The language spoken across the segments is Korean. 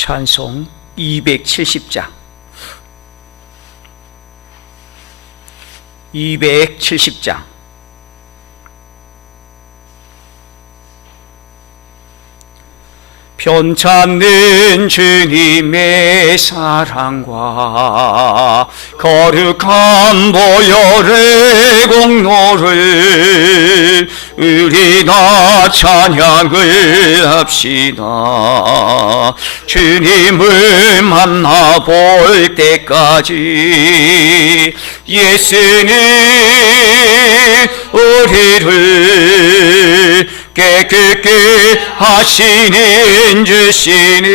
찬송 270장 270장 편찮는 주님의 사랑과 거룩한 보혈의 공로를 우리나 찬양을 합시다. 주님을 만나볼 때까지 예수님 우리를 깨끗게 하시는 주시니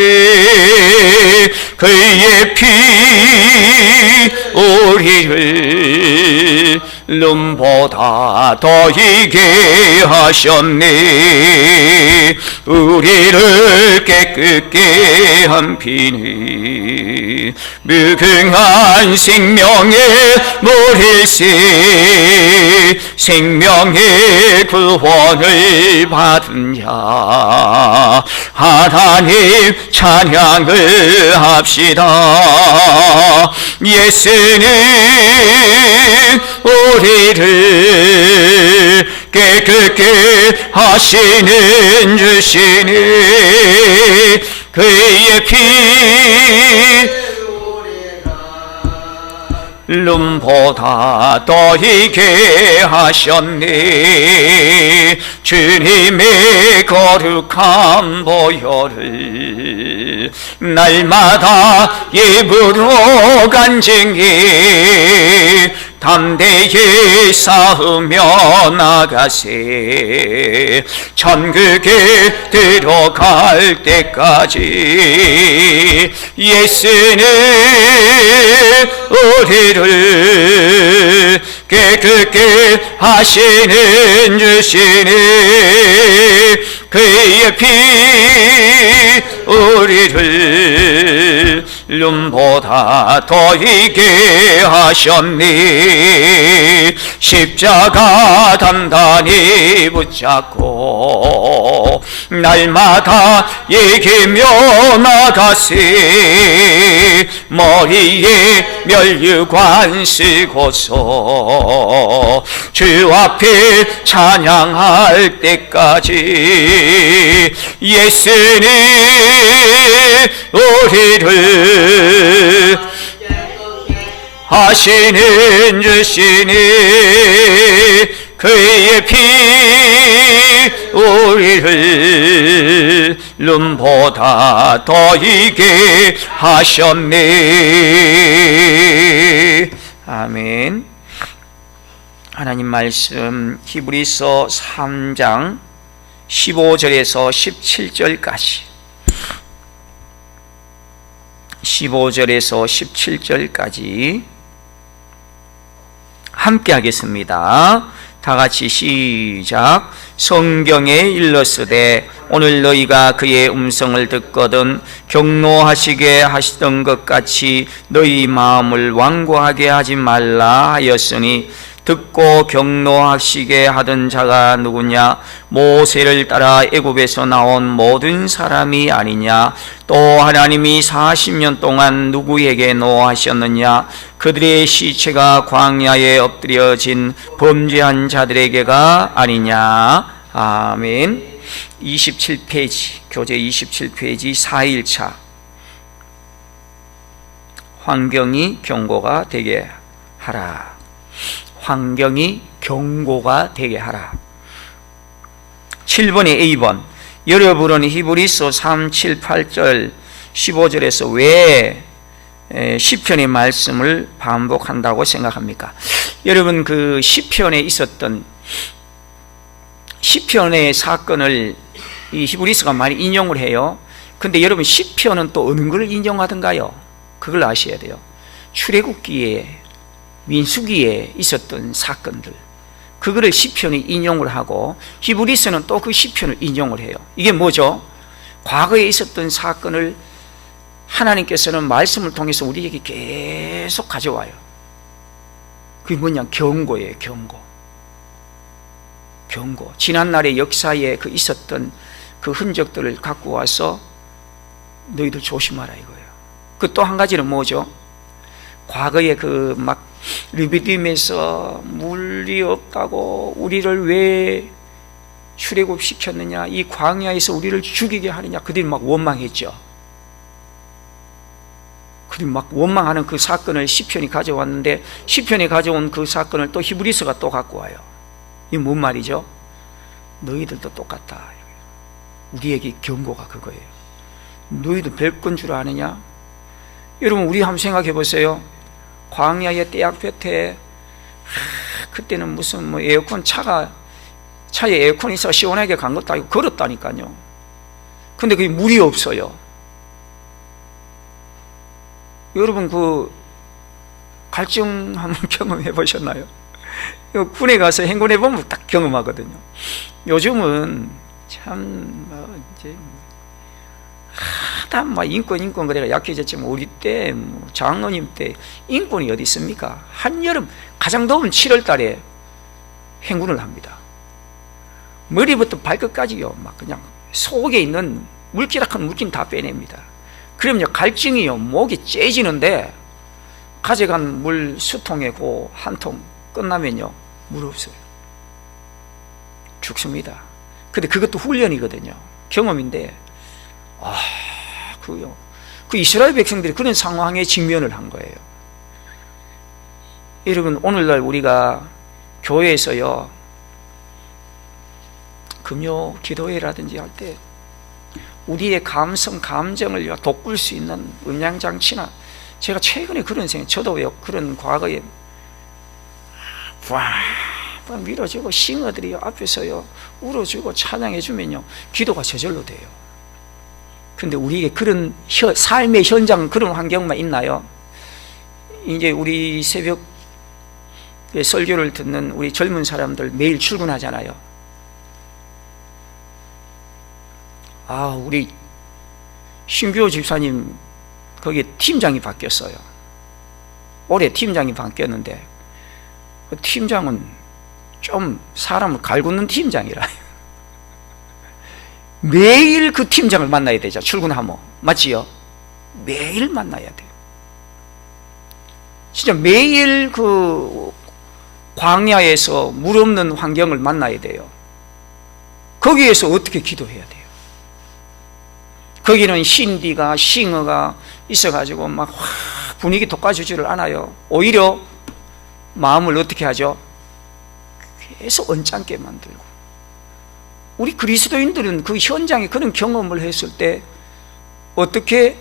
그의 피 우리를 눈보다 더 이게 하셨네 우리를 깨끗게 한 피니. 무궁한 생명의 물일세 생명의 구원을 받은 자. 하나님 찬양을 합시다. 예수님 우리를 깨끗게 하시는 주시니 그의 피 눈보다 더 이게 하셨네 주님의 거룩한 보혈을 날마다 입으로 간증해 담대히 싸우며 나가세. 천국에 들어갈 때까지 예수는 우리를 깨끗게 하시는 주시니? 그의 피 우리를 눈보다 더 이게 하셨니? 십자가 단단히 붙잡고 날마다 이기며 나가세 머리에 멸류관 쓰고서 주 앞에 찬양할 때까지 예수님 우리를 하시는 주시니 그의 피 우리를 눈보다 더 이게 하셨네. 아멘. 하나님 말씀 히브리서 3장 15절에서 17절까지 15절에서 17절까지 함께 하겠습니다. 다 같이 시작. 성경에 일렀으되 오늘 너희가 그의 음성을 듣거든 경노하시게 하시던 것 같이 너희 마음을 완고하게 하지 말라 하였으니 듣고 경노하시게 하던 자가 누구냐? 모세를 따라 애굽에서 나온 모든 사람이 아니냐? 또 하나님이 40년 동안 누구에게 노하셨느냐? 그들의 시체가 광야에 엎드려진 범죄한 자들에게가 아니냐? 아멘. 27페이지 교재 27페이지 4일차. 환경이 경고가 되게 하라 환경이 경고가 되게 하라. 7번에 A번 여러분은 히브리서 3, 7, 8절 15절에서 왜 시편의 말씀을 반복한다고 생각합니까? 여러분 그 시편에 있었던 시편의 사건을 이 히브리서가 많이 인용을 해요. 근데 여러분 시편은 또 어느 걸 인용하던가요? 그걸 아셔야 돼요. 출애굽기에 민수기에 있었던 사건들 그거를 시편이 인용을 하고 히브리서는 또 그 시편을 인용을 해요. 이게 뭐죠? 과거에 있었던 사건을 하나님께서는 말씀을 통해서 우리에게 계속 가져와요. 그게 뭐냐? 경고예요, 경고. 경고. 지난날의 역사에 그 있었던 그 흔적들을 갖고 와서 너희들 조심하라 이거예요. 그 또 한 가지는 뭐죠? 과거에 그 막 르비딤에서 물이 없다고 우리를 왜 출애굽 시켰느냐? 이 광야에서 우리를 죽이게 하느냐? 그들이 막 원망했죠. 그들이 막 원망하는 그 사건을 시편이 가져왔는데 시편이 가져온 그 사건을 또 히브리서가 또 갖고 와요. 이 뭔 말이죠? 너희들도 똑같다. 우리에게 경고가 그거예요. 너희도 별건 줄 아느냐? 여러분 우리 한번 생각해 보세요. 광야의 떼약볕에 하, 그때는 무슨 뭐 에어컨 차가 차에 에어컨이 있어 시원하게 간 것도 아니고 걸었다니까요. 근데 그게 물이 없어요. 여러분 그 갈증 한번 경험해 보셨나요? 군에 가서 행군해 보면 딱 경험하거든요. 요즘은 참 뭐 이제 하 다막 인권 인권 그래가 약해졌지만 우리 때 뭐 장로님 때 인권이 어디 있습니까? 한여름 가장 더운 7월 달에 행군을 합니다. 머리부터 발끝까지요. 막 그냥 속에 있는 물기락한 물기는 다 빼냅니다. 그럼요 갈증이요 목이 째지는데 가져간 물 수통에 고 한 통 끝나면요 물 없어요. 죽습니다. 근데 그것도 훈련이거든요. 경험인데 아 그요 그 이스라엘 백성들이 그런 상황에 직면을 한 거예요. 여러분 오늘날 우리가 교회에서요 금요 기도회라든지 할 때 우리의 감성 감정을 돋굴 수 있는 음량 장치나 제가 최근에 그런 생각 저도요 그런 과거에 와 밀어주고 싱어들이 앞에서요 울어주고 찬양해주면요 기도가 저절로 돼요. 근데 우리에게 그런 현- 삶의 현장 그런 환경만 있나요? 이제 우리 새벽 설교를 듣는 우리 젊은 사람들 매일 출근하잖아요. 아, 우리 신규호 집사님 거기 팀장이 바뀌었어요. 올해 팀장이 바뀌었는데 그 팀장은 좀 사람을 갈구는 팀장이라. 매일 그 팀장을 만나야 되죠. 출근하면. 맞지요? 매일 만나야 돼요. 진짜 매일 그 광야에서 물 없는 환경을 만나야 돼요. 거기에서 어떻게 기도해야 돼요? 거기는 신디가 싱어가 있어가지고 막확 분위기 돋궈주지를 않아요. 오히려 마음을 어떻게 하죠? 계속 언짢게 만들고. 우리 그리스도인들은 그 현장에 그런 경험을 했을 때 어떻게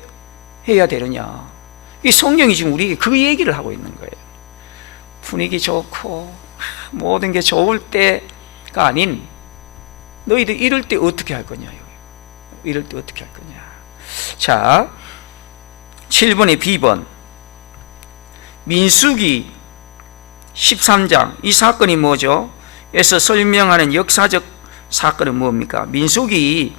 해야 되느냐? 이 성경이 지금 우리에게 그 얘기를 하고 있는 거예요. 분위기 좋고 모든 게 좋을 때가 아닌 너희들 이럴 때 어떻게 할 거냐? 이럴 때 어떻게 할 거냐? 자, 7번의 B번 민수기 13장 이 사건이 뭐죠? 에서 설명하는 역사적 사건은 뭡니까? 민수기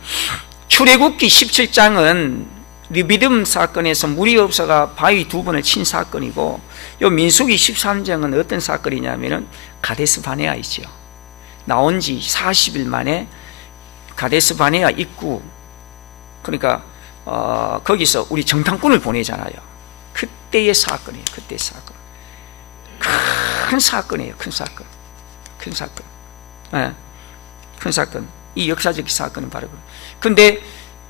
출애굽기 17장은 리비듬 사건에서 물이 없어가 바위 두 번을 친 사건이고 요 민수기 13장은 어떤 사건이냐면은 가데스 바네아 있죠. 나온 지 40일 만에 가데스 바네아 입구 그러니까 어, 거기서 우리 정탐꾼을 보내잖아요. 그때의 사건이에요. 그때의 사건. 큰 사건이에요. 큰 사건. 큰 사건. 예. 큰 사건. 이 역사적 사건은 바로 그. 근데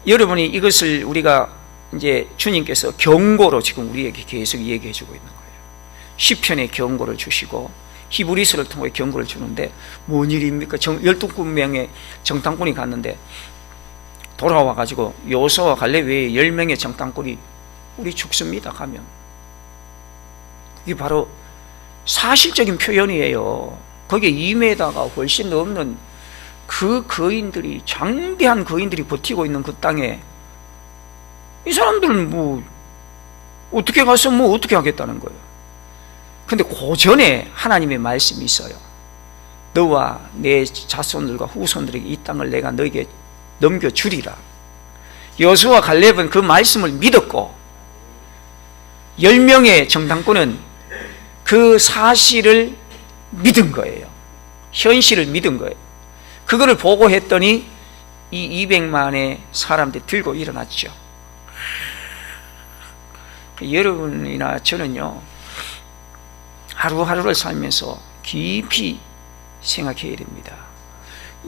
여러분이 이것을 우리가 이제 주님께서 경고로 지금 우리에게 계속 얘기해 주고 있는 거예요. 시편의 경고를 주시고 히브리서를 통해 경고를 주는데 뭔 일입니까? 정, 12명의 정탐꾼이 갔는데 돌아와 가지고 요소와 갈래 외에 10명의 정탐꾼이 우리 죽습니다 가면 이게 바로 사실적인 표현이에요. 거기에 2m가 훨씬 넘는 그 거인들이 장대한 거인들이 버티고 있는 그 땅에 이 사람들은 뭐 어떻게 가서 뭐 어떻게 하겠다는 거예요. 근데 그 전에 하나님의 말씀이 있어요. 너와 내 자손들과 후손들에게 이 땅을 내가 너에게 넘겨 주리라. 여수와 갈렙은 그 말씀을 믿었고 열 명의 정당꾼은 그 사실을 믿은 거예요. 현실을 믿은 거예요. 그거를 보고 했더니 이 200만의 사람들이 들고 일어났죠. 여러분이나 저는요 하루하루를 살면서 깊이 생각해야 됩니다.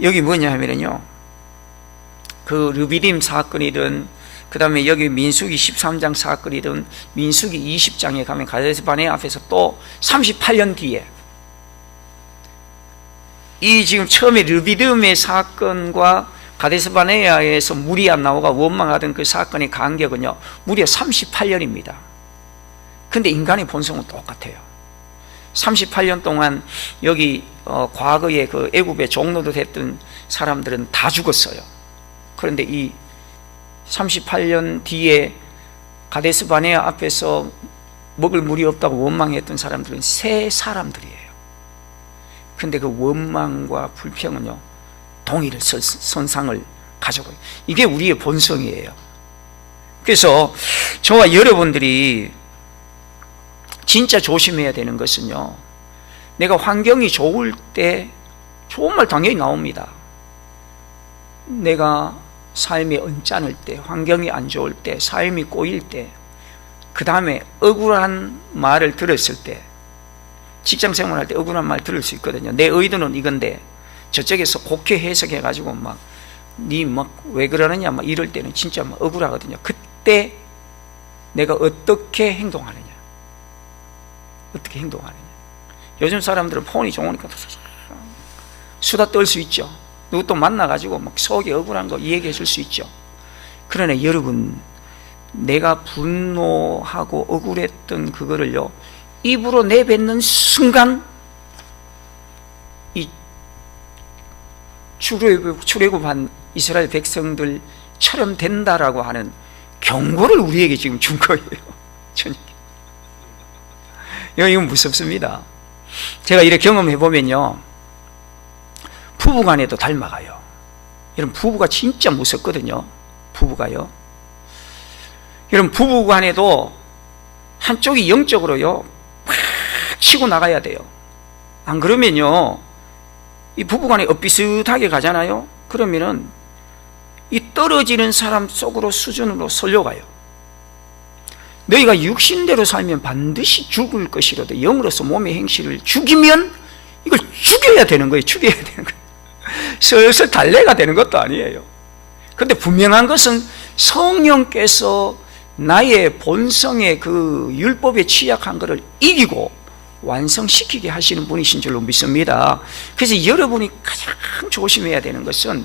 여기 뭐냐 하면요 그 르비딤 사건이든 그 다음에 여기 민수기 13장 사건이든 민수기 20장에 가면 가데스 바네 앞에서 또 38년 뒤에 이 지금 처음에 르비딤의 사건과 가데스 바네아에서 무리아 나오가 원망하던 그 사건의 간격은요 무려 38년입니다. 근데 인간의 본성은 똑같아요. 38년 동안 여기 어, 과거에 그 애굽의 종로도 됐던 사람들은 다 죽었어요. 그런데 이 38년 뒤에 가데스 바네아 앞에서 먹을 물이 없다고 원망했던 사람들은 새 사람들이에요. 근데 그 원망과 불평은요 선- 선상을 가져가요. 이게 우리의 본성이에요. 그래서 저와 여러분들이 진짜 조심해야 되는 것은요. 내가 환경이 좋을 때 좋은 말 당연히 나옵니다. 내가 삶이 언짢을 때, 환경이 안 좋을 때, 삶이 꼬일 때, 그 다음에 억울한 말을 들었을 때, 직장 생활할 때 억울한 말 들을 수 있거든요. 내 의도는 이건데 저쪽에서 곡해 해석해 가지고 막 니 막 왜 그러느냐 막 이럴 때는 진짜 막 억울하거든요. 그때 내가 어떻게 행동하느냐, 어떻게 행동하느냐. 요즘 사람들은 폰이 좋으니까 수다 떨 수 있죠. 누구 또 만나가지고 막 속이 억울한 거 얘기해 줄 수 있죠. 그러나 여러분, 내가 분노하고 억울했던 그거를요, 입으로 내뱉는 순간, 이 출애굽, 출애굽한 이스라엘 백성들처럼 된다라고 하는 경고를 우리에게 지금 준 거예요. 저녁에. 이건 무섭습니다. 제가 이렇게 경험해 보면요. 부부 간에도 닮아가요. 여러분 부부가 진짜 무섭거든요. 부부가요. 여러분 부부 간에도 한쪽이 영적으로요 막 치고 나가야 돼요. 안 그러면요 이 부부간에 엇비슷하게 가잖아요. 그러면은 이 떨어지는 사람 속으로 수준으로 설려가요. 너희가 육신대로 살면 반드시 죽을 것이로도 영으로서 몸의 행실을 죽이면 이걸 죽여야 되는 거예요. 죽여야 되는 거예요. 슬슬 달래가 되는 것도 아니에요. 근데 분명한 것은 성령께서 나의 본성의 그 율법에 취약한 것을 이기고 완성시키게 하시는 분이신 줄로 믿습니다. 그래서 여러분이 가장 조심해야 되는 것은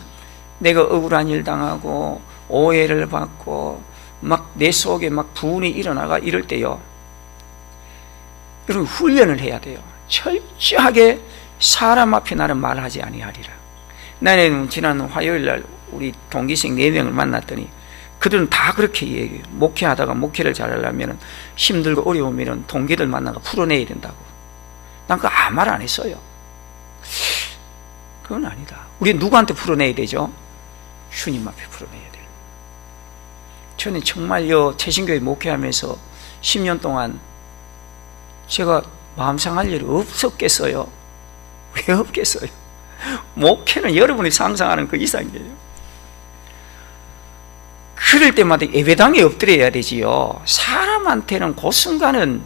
내가 억울한 일 당하고 오해를 받고 막 내 속에 막 분이 일어나가 이럴 때요. 여러분 훈련을 해야 돼요. 철저하게 사람 앞에 나는 말하지 아니하리라. 나는 지난 화요일 날 우리 동기생 네 명을 만났더니 그들은 다 그렇게 얘기해요. 목회하다가 목회를 잘하려면 힘들고 어려우면 동기들 만나가 풀어내야 된다고. 난 그거 아무 말 안 했어요. 그건 아니다. 우리 누구한테 풀어내야 되죠? 주님 앞에 풀어내야 돼요. 저는 정말요, 최신교회 목회하면서 10년 동안 제가 마음 상할 일이 없었겠어요? 왜 없겠어요? 목회는 여러분이 상상하는 그 이상이에요. 그럴 때마다 예배당에 엎드려야 되지요. 사람한테는 그 순간은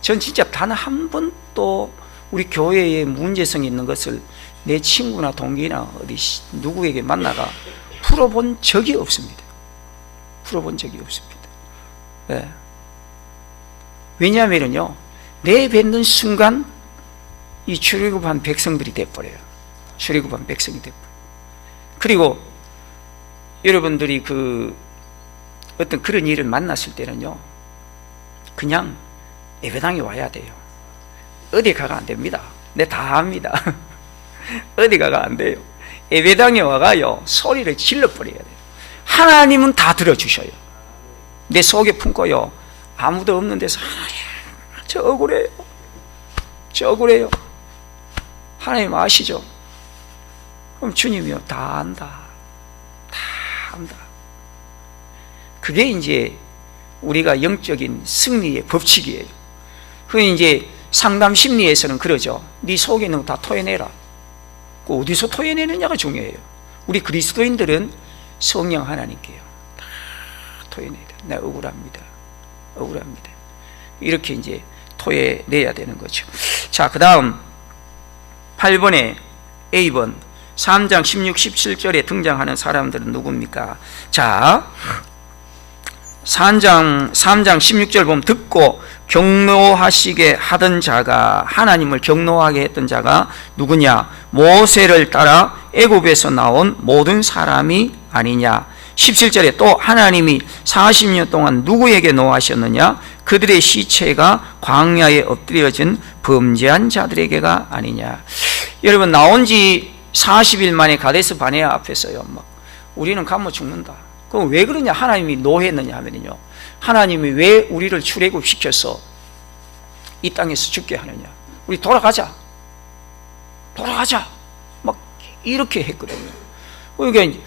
전 진짜 단 한 번도 우리 교회에 문제성이 있는 것을 내 친구나 동기나 어디 시- 누구에게 만나가 풀어본 적이 없습니다. 풀어본 적이 없습니다. 예. 왜냐하면요, 내뱉는 순간 이 출애굽한 백성들이 돼버려요. 출애굽한 백성이 돼버려요. 그리고 여러분들이 그 어떤 그런 일을 만났을 때는요, 그냥 예배당에 와야 돼요. 어디 가가 안 됩니다. 내 다 압니다. 어디 가가 안 돼요. 예배당에 와가요, 소리를 질러버려야 돼요. 하나님은 다 들어주셔요. 내 속에 품고요, 아무도 없는 데서, 하나님, 저 억울해요. 저 억울해요. 하나님 아시죠? 그럼 주님이요, 다 안다. 다 안다. 그게 이제 우리가 영적인 승리의 법칙이에요. 그 이제 상담 심리에서는 그러죠. 네 속에 있는 거 다 토해내라. 그 어디서 토해내느냐가 중요해요. 우리 그리스도인들은 성령 하나님께요. 다 토해내야 돼. 나 억울합니다. 억울합니다. 이렇게 이제 토해내야 되는 거죠. 자, 그 다음 8번에 A번 3장 16, 17절에 등장하는 사람들은 누굽니까? 자, 3장, 3장 16절 보면 듣고 경노하시게 하던 자가 하나님을 경노하게 했던 자가 누구냐? 모세를 따라 애굽에서 나온 모든 사람이 아니냐? 17절에 또 하나님이 40년 동안 누구에게 노하셨느냐? 그들의 시체가 광야에 엎드려진 범죄한 자들에게가 아니냐? 여러분 나온 지 40일 만에 가데스 바네아 앞에서요. 막 우리는 감모 죽는다. 그럼 왜 그러냐? 하나님이 노했느냐 하면요. 하나님이 왜 우리를 출애굽 시켜서 이 땅에서 죽게 하느냐? 우리 돌아가자. 돌아가자. 막 이렇게 했거든요. 그러니까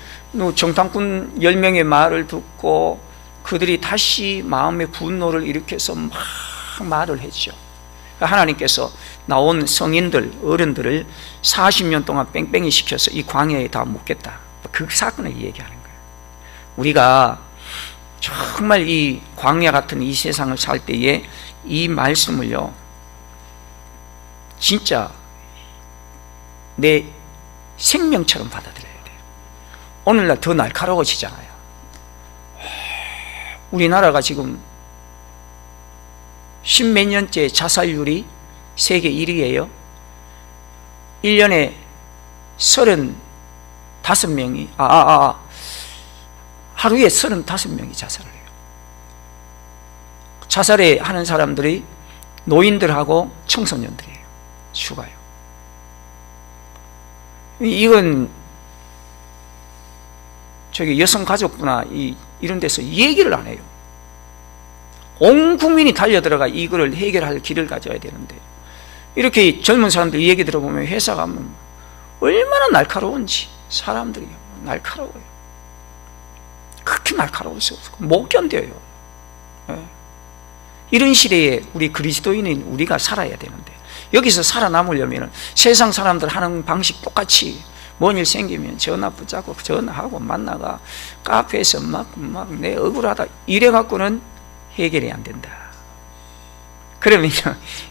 정탐꾼 10명의 말을 듣고 그들이 다시 마음의 분노를 일으켜서 막 말을 했죠. 그러니까 하나님께서 나온 성인들, 어른들을 40년 동안 뺑뺑이 시켜서 이 광야에 다 묻겠다. 그 사건을 얘기하는 거예요. 우리가 정말 이 광야 같은 이 세상을 살 때에 이 말씀을요, 진짜 내 생명처럼 받아들여야 돼요. 오늘날 더 날카로워지잖아요. 우리나라가 지금 십몇 년째 자살률이 세계 1위예요. 1년에 35명이 아, 아, 아 하루에 35명이 자살을 해요. 자살에 하는 사람들이 노인들하고 청소년들이에요. 죽어요. 이건 저기 여성가족부나 이, 이런 데서 얘기를 안 해요. 온 국민이 달려들어가 이거를 해결할 길을 가져야 되는데 이렇게 젊은 사람들 얘기 들어보면 회사 가면 얼마나 날카로운지 사람들이 날카로워요. 그렇게 없고 못 견뎌요. 예. 이런 시대에 우리 그리스도인인 우리가 살아야 되는데 여기서 살아남으려면 세상 사람들 하는 방식 똑같이 뭔 일 생기면 전화 붙잡고 전화하고 만나가 카페에서 막 막 내 억울하다 이래 갖고는 해결이 안 된다. 그러면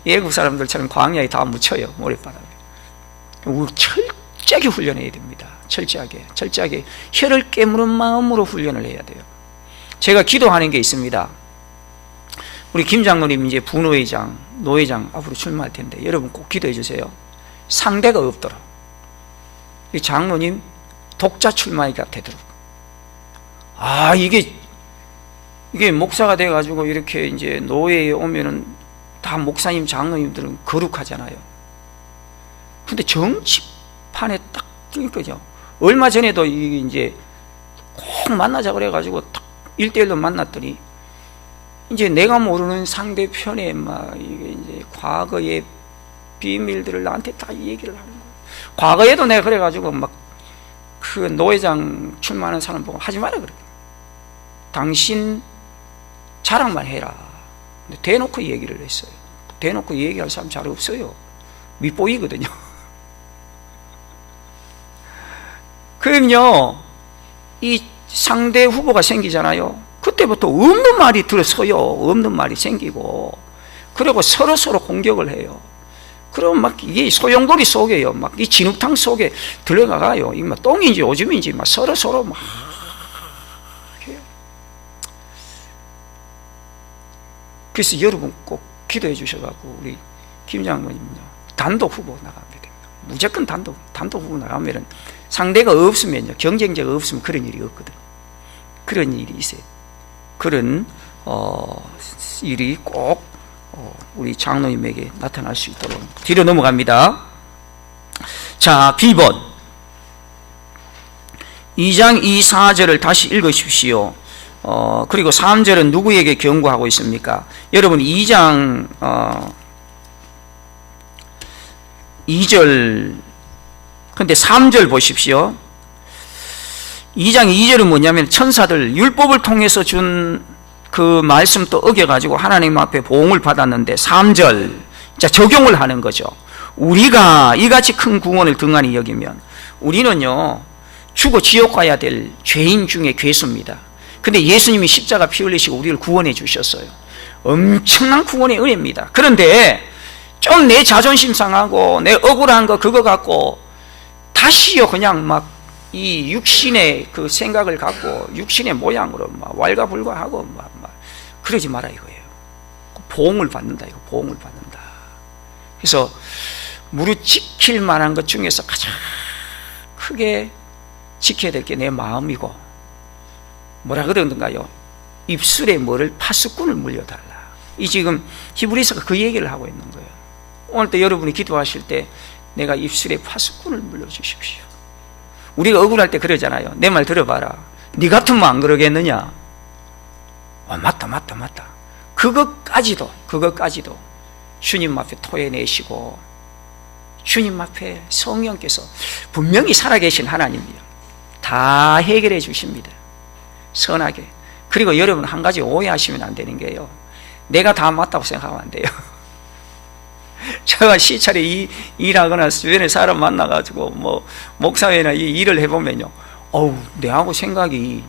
예국 사람들처럼 광야에 다 묻혀요 모래바닥에. 우리 철저하게 훈련해야 됩니다. 철저하게 철저하게 혀를 깨무는 마음으로 훈련을 해야 돼요. 제가 기도하는 게 있습니다. 우리 김 장로님 이제 부노회장, 노회장 앞으로 출마할 텐데 여러분 꼭 기도해 주세요. 상대가 없도록. 이 장로님 독자 출마가 되도록. 아 이게 이게 목사가 돼 가지고 이렇게 이제 노예에 오면은 다 목사님 장로님들은 거룩하잖아요. 근데 정치판에 딱 그러니까요. 얼마 전에도 이제 꼭 만나자 그래 가지고 딱 1대1로 만났더니 이제 내가 모르는 상대편에 막 이게 이제 과거의 비밀들을 나한테 다 얘기를 하는 거예요. 과거에도 내가 그래 가지고 막 그 노회장 출마하는 사람 보고 하지 마라 그래. 당신 자랑만 해라. 대놓고 얘기를 했어요. 대놓고 얘기할 사람 잘 없어요. 밑보이거든요. 그럼요, 이 상대 후보가 생기잖아요. 그때부터 없는 말이 들어서요. 없는 말이 생기고. 그리고 서로 서로 공격을 해요. 그럼 막 이게 소용돌이 속에요. 막 이 진흙탕 속에 들어가가요. 이막 똥인지 오줌인지 막 서로 서로 막 그래서 여러분 꼭 기도해 주셔가지고 우리 김 장모님요 단독 후보 나가게 됩니다. 무조건 단독 단독 후보 나가면은 상대가 없으면요 경쟁자가 없으면 그런 일이 없거든. 그런 일이 있어요. 그런 어, 일이 꼭 어, 우리 장로님에게 나타날 수 있도록 뒤로 넘어갑니다. 자, B번 2장 2, 4절을 다시 읽으십시오. 어, 그리고 3절은 누구에게 경고하고 있습니까? 여러분 2장 어, 2절 근데 3절 보십시오. 2장 2절은 뭐냐면 천사들 율법을 통해서 준 그 말씀 또 어겨가지고 하나님 앞에 보응을 받았는데 3절 자 적용을 하는 거죠. 우리가 이같이 큰 구원을 등한히 여기면 우리는요 죽어 지옥 가야 될 죄인 중에 괴수입니다. 근데 예수님이 십자가 피 흘리시고 우리를 구원해 주셨어요. 엄청난 구원의 은혜입니다. 그런데 좀 내 자존심 상하고 내 억울한 거 그거 갖고 다시요 그냥 막 이 육신의 그 생각을 갖고 육신의 모양으로 막 왈가불가하고 막, 막 그러지 마라 이거예요. 보응을 받는다 이거 보응을 받는다. 그래서 무릇 지킬 만한 것 중에서 가장 크게 지켜야 될 게 내 마음이고 뭐라 그러는가요? 입술에 뭐를 파수꾼을 물려달라. 이 지금 히브리서가 그 얘기를 하고 있는 거예요. 오늘 또 여러분이 기도하실 때 내가 입술에 파수꾼을 물려주십시오. 우리가 억울할 때 그러잖아요. 내 말 들어봐라. 네 같으면 안 그러겠느냐? 아, 맞다, 맞다, 맞다. 그것까지도, 그것까지도 주님 앞에 토해내시고 주님 앞에 성령께서 분명히 살아계신 하나님이요. 다 해결해 주십니다. 선하게. 그리고 여러분 한 가지 오해하시면 안 되는 게요. 내가 다 맞다고 생각하면 안 돼요. 제가 시찰에 이, 일하거나 주변에 사람 만나가지고 뭐 목사회나 이 일을 해보면요. 어우, 내하고 생각이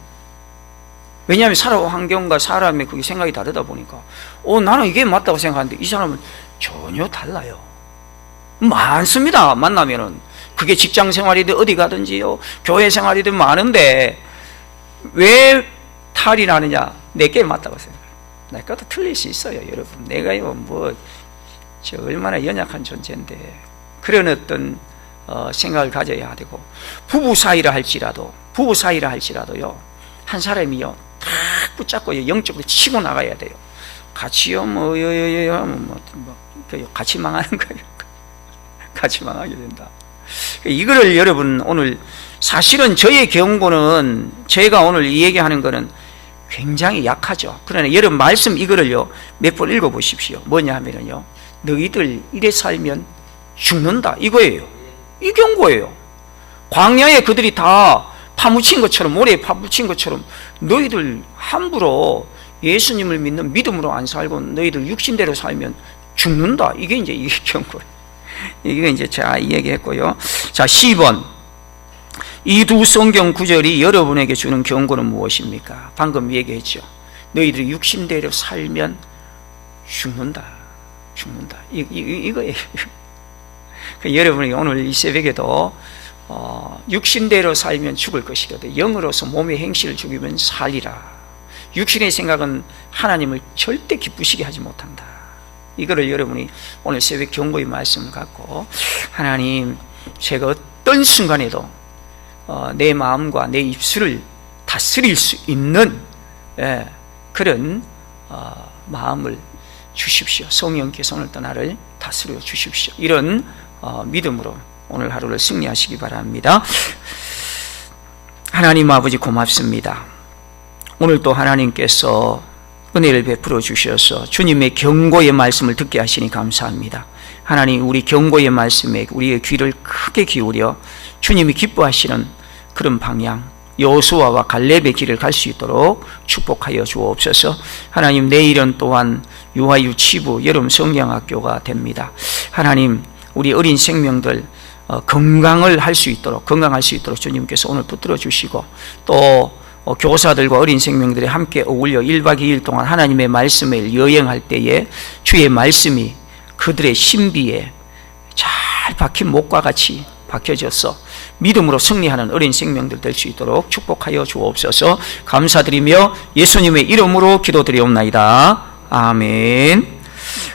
왜냐하면 살아온 환경과 사람의 그게 생각이 다르다 보니까 어 나는 이게 맞다고 생각하는데 이 사람은 전혀 달라요. 많습니다. 만나면은 그게 직장 생활이든 어디 가든지요 교회 생활이든 많은데 왜 탈이 나느냐 내게 맞다고 생각해요. 내 것도 틀릴 수 있어요, 여러분. 내가요 뭐저 얼마나 연약한 존재인데 그런 어떤 어, 생각을 가져야 되고 부부 사이라 할지라도 부부 사이라 할지라도요 한 사람이요 탁 붙잡고 영적으로 치고 나가야 돼요. 같이요 뭐, 뭐, 뭐 같이 망하는 거예요. 같이 망하게 된다. 이거를 여러분 오늘 사실은 저의 경고는 제가 오늘 이 얘기하는 거는 굉장히 약하죠. 그러나 여러분 말씀 이거를요 몇 번 읽어 보십시오. 뭐냐 하면은요 너희들 이래 살면 죽는다 이거예요. 이 경고예요. 광야에 그들이 다 파묻힌 것처럼 모래에 파묻힌 것처럼 너희들 함부로 예수님을 믿는 믿음으로 안 살고 너희들 육신대로 살면 죽는다. 이게 이제 이 경고예요. 이게 이제 자 이야기했고요. 자 10번 이 두 성경 구절이 여러분에게 주는 경고는 무엇입니까? 방금 얘기했죠. 너희들이 육신대로 살면 죽는다. 죽는다. 이, 이, 이거예요. 그 여러분이 오늘 이 새벽에도 어, 육신대로 살면 죽을 것이거든. 영으로서 몸의 행실을 죽이면 살리라. 육신의 생각은 하나님을 절대 기쁘시게 하지 못한다. 이거를 여러분이 오늘 새벽 경고의 말씀을 갖고 하나님 제가 어떤 순간에도 어, 내 마음과 내 입술을 다스릴 수 있는 예, 그런 어, 마음을 주십시오. 성령께서 오늘 또 나를 다스려 주십시오. 이런 어, 믿음으로 오늘 하루를 승리하시기 바랍니다. 하나님 아버지 고맙습니다. 오늘 또 하나님께서 은혜를 베풀어 주셔서 주님의 경고의 말씀을 듣게 하시니 감사합니다. 하나님 우리 경고의 말씀에 우리의 귀를 크게 기울여 주님이 기뻐하시는 그런 방향 여호수아와 갈렙의 길을 갈 수 있도록 축복하여 주옵소서. 하나님 내일은 또한 유아유치부 여름 성경학교가 됩니다. 하나님 우리 어린 생명들 어, 건강을 할 수 있도록 건강할 수 있도록 주님께서 오늘 붙들어 주시고 또 어, 교사들과 어린 생명들이 함께 어울려 1박 2일 동안 하나님의 말씀을 여행할 때에 주의 말씀이 그들의 신비에 잘 박힌 목과 같이 박혀져서 믿음으로 승리하는 어린 생명들 될 수 있도록 축복하여 주옵소서 감사드리며 예수님의 이름으로 기도드리옵나이다. 아멘.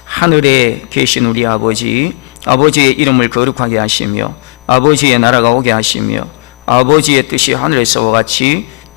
하늘에 계신 우리 아버지, 아버지의 이름을 거룩하게 하시며 아버지의 나라가 오게 하시며 아버지의 뜻이 하늘에서와 같이